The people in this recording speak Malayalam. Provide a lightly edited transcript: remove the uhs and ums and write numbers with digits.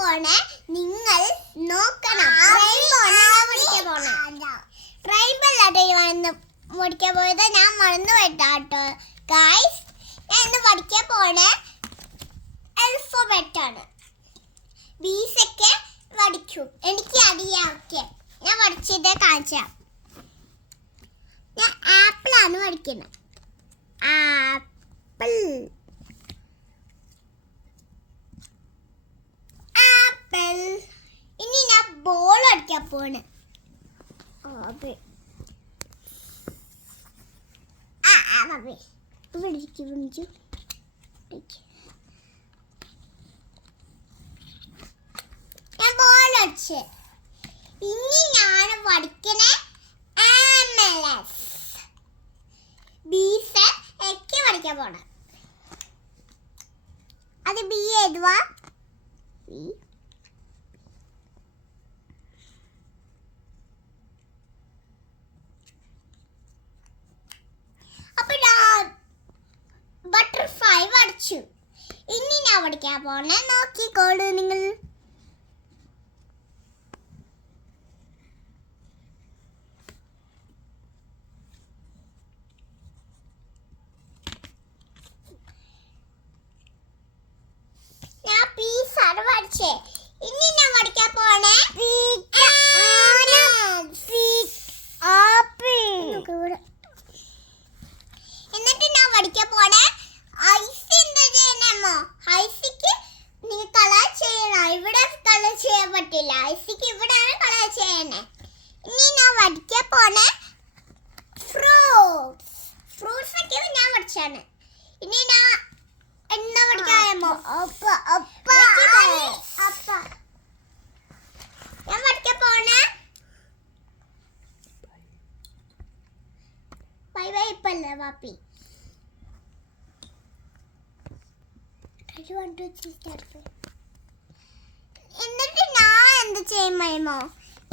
പോണേ നിങ്ങൾ നോക്കണം. റെയിൻബോ പഠിക്കാൻ പോയത് ഞാൻ മറന്നു പോയിട്ടാട്ടോ ഗൈസ്. ഞാൻ ഇന്ന് പഠിക്കാൻ പോണേ ആൽഫബറ്റ് ആണ്. ബീസൊക്കെ പഠിക്കും, എനിക്ക് അറിയാം. ഓക്കെ, ഞാൻ പഠിച്ചത് കാണിച്ചാ. ഞാൻ ആപ്പിളാണ് പഠിക്കുന്നത്. Apple apple. ഇനി ഞാൻ ബോൾ അടിക്കാൻ പോണ്. ഞാൻ ബോൾ അടിച്ച്. ഇനി ഞാൻ പഠിക്കണ MLS ബീസ് ഒക്കെ പഠിക്കാൻ പോണ. അത് ബി ഏതുവാ? അപ്പൊ ഞാൻ ബട്ടർഫ്ലൈ പഠിച്ചു. ഇനി ഞാൻ പഠിക്കാൻ പോണേ, നോക്കിക്കോളൂ നിങ്ങൾ. ഞാൻ പീസാണ് പഠിച്ചേ. ഇനി ഞാൻ പഠിക്കാൻ പോണേ എന്നിട്ട് ഞാൻ പഠിക്കാൻ പോണേ ഐസ്. എന്താ ചെയ്യണമോ? ഐസിക്ക് നിങ്ങൾ കളർ ചെയ്യണം. ഇവിടെ കളർ ചെയ്യാൻ പറ്റില്ല. ഐസിക്ക് ഇവിടെയാണ് കളർ ചെയ്യണേ. ഇനി ഞാൻ പഠിക്കാൻ പോണേ ഫ്രൂട്ട്സ് ഒക്കെ ഞാൻ പഠിച്ചാണ്. ഇനി ഞാൻ എന്താ പഠിക്കാമോ? ഞാൻ പഠിക്കാൻ പോണേ പൈപ്പല്ലേ പാപ്പി. എന്നിട്ട് ഞാൻ എന്ത് ചെയ്യുമോ?